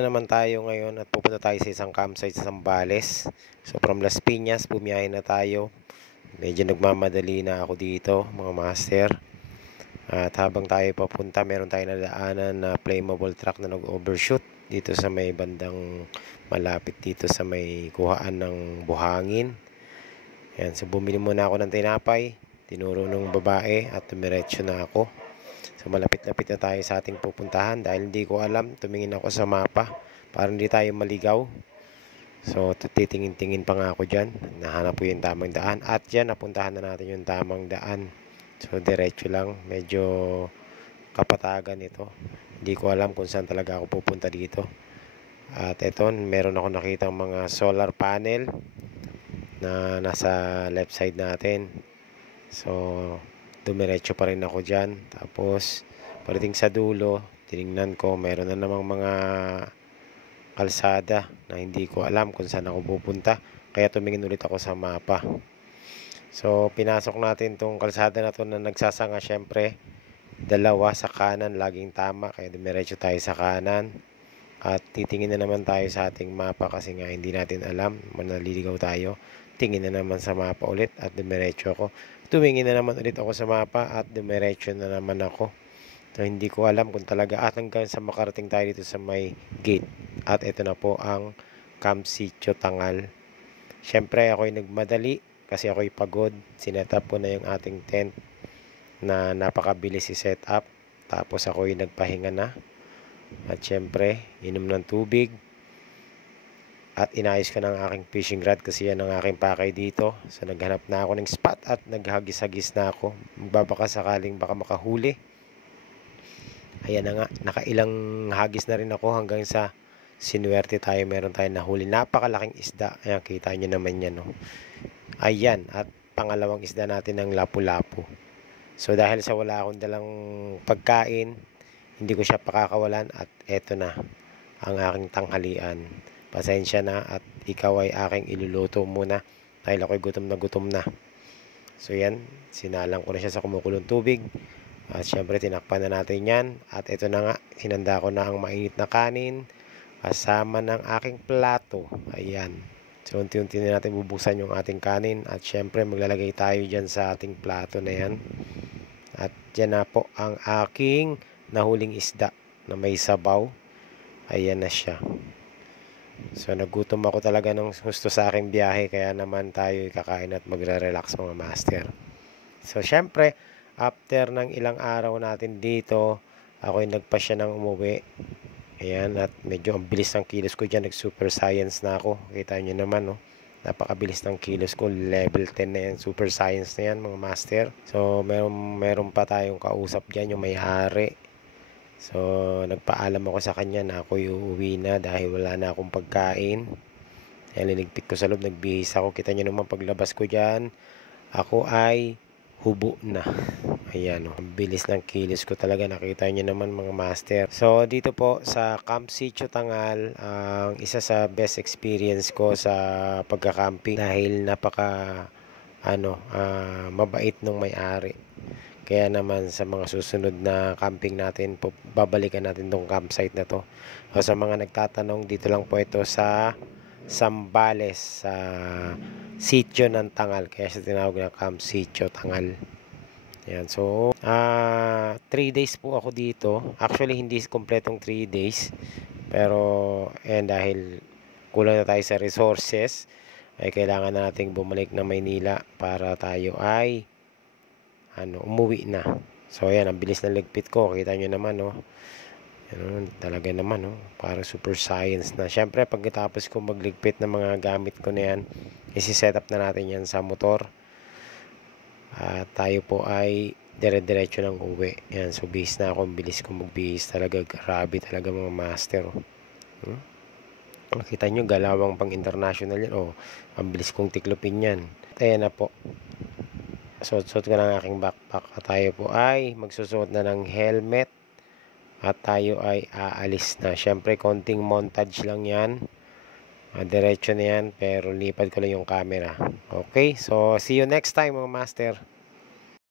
Na naman tayo ngayon at pupunta tayo sa isang campsite sa Zambales. So from Las Piñas, bumiyahe na tayo. Medyo nagmamadali na ako dito, mga master. At habang tayo papunta, meron tayong nadaanan na flammable truck na nag-overshoot dito sa may bandang malapit dito sa may kuhaan ng buhangin. Yan, so bumili muna ako ng tinapay, tinuro ng babae at tumiretso na ako. So malapit-lapit na tayo sa ating pupuntahan dahil hindi ko alam, tumingin ako sa mapa para hindi tayo maligaw. So titingin-tingin pa nga ako dyan, nahanap ko yung tamang daan at dyan napuntahan na natin yung tamang daan. So diretso lang, medyo kapatagan ito. Hindi ko alam kung saan talaga ako pupunta dito. At eto, meron ako nakitang mga solar panel na nasa left side natin. So dumiretso pa rin ako dyan. Tapos pagdating sa dulo, tinignan ko meron na namang mga kalsada na hindi ko alam kung saan ako pupunta. Kaya tumingin ulit ako sa mapa. So pinasok natin tong kalsada na to na nagsasanga, syempre dalawa sa kanan laging tama, kaya dumiretso tayo sa kanan. At titingin na naman tayo sa ating mapa kasi nga hindi natin alam, manaliligaw tayo. Tingin na naman sa mapa ulit at dumiretso ako. Tumingin na naman ulit ako sa mapa at dumiretso na naman ako. So hindi ko alam kung talaga at hanggang sa makarating tayo dito sa may gate. At ito na po ang Camp Sitio Tangal. Syempre ako'y nagmadali kasi ako'y pagod. Sinet up ko na yung ating tent na napakabilis i-set up. Tapos ako'y nagpahinga na. At syempre, inom ng tubig. At inayos ko ng aking fishing rod kasi yan ang aking pakay dito. So naghanap na ako ng spot at naghagis-hagis na ako. Magbabaka sakaling baka makahuli. Ayan na nga, nakailang hagis na rin ako hanggang sa sinuwerte tayo. Meron tayong nahuli. Napakalaking isda. Ayan, kita nyo naman yan. No? Ayan, at pangalawang isda natin ng lapu-lapu. So dahil sa wala akong dalang pagkain, hindi ko siya pakakawalan at eto na ang aking tanghalian. Pasensya na at ikaw ay aking iluluto muna dahil ako'y gutom na. So yan, sinalang ko na siya sa kumukulong tubig. At syempre tinakpan na natin yan. At ito na nga, hinanda ko na ang mainit na kanin kasama ng aking plato. Ayan. So unti-unti na natin bubuksan yung ating kanin. At syempre maglalagay tayo dyan sa ating plato na yan. At dyan na po ang aking nahuling isda na may sabaw. Ayan na siya. So nagutom ako talaga ng gusto sa aking biyahe. Kaya naman tayo kakain at magre-relax mga master. So syempre, after ng ilang araw natin dito, ako'y nagpasya ng umuwi. Ayan, at medyo ang bilis ng kilos ko dyan. Nag-super science na ako. Kita nyo naman, no? Napakabilis ng kilos ko. Level 10 na yan. Super science na yan, mga master. So, meron pa tayong kausap dyan, yung may-ari. So, nagpaalam ako sa kanya na ako'y uuwi na dahil wala na akong pagkain. Ayan, linigpit ko sa loob. Nagbihis ako. Kita nyo naman paglabas ko dyan. Ako ay hubo na. Ayan, oh. Ang bilis ng kilos ko talaga. Nakita nyo naman mga master. So, dito po sa Camp Sitio Tangal, ang isa sa best experience ko sa pagka-camping dahil napaka mabait nung may-ari. Kaya naman sa mga susunod na camping natin, babalikan natin tong campsite na to. So, sa mga nagtatanong, dito lang po ito sa Zambales, sa Sitio ng Tangal. Kaya siya tinawag na Camp Sitio Tangal. Ayan, so 3 days po ako dito. Actually hindi kompletong 3 days, pero dahil kulang na tayo sa resources, ay kailangan nating bumalik na Maynila para tayo ay umuwi na. So ayan, ang bilis ng ligpit ko. Kita nyo naman, no? Talaga naman, no? Parang super science na. Syempre pagkatapos ko magligpit ng mga gamit ko na yan, isi-set up na natin yan sa motor. At tayo po ay dire-diretso ng uwi. Yan, so bihis na ako. Bilis ko magbihis talaga. Grabe talaga mga master. Kita nyo, galawang pang international yan. Ang bilis kong tiklopin yan. Ayan na po. Suot ko ng aking backpack. At tayo po ay magsusuot na ng helmet. At tayo ay aalis na. Syempre, konting montage lang yan. Diretso na yan, pero lipad ko lang yung camera. Okay, so see you next time mga master.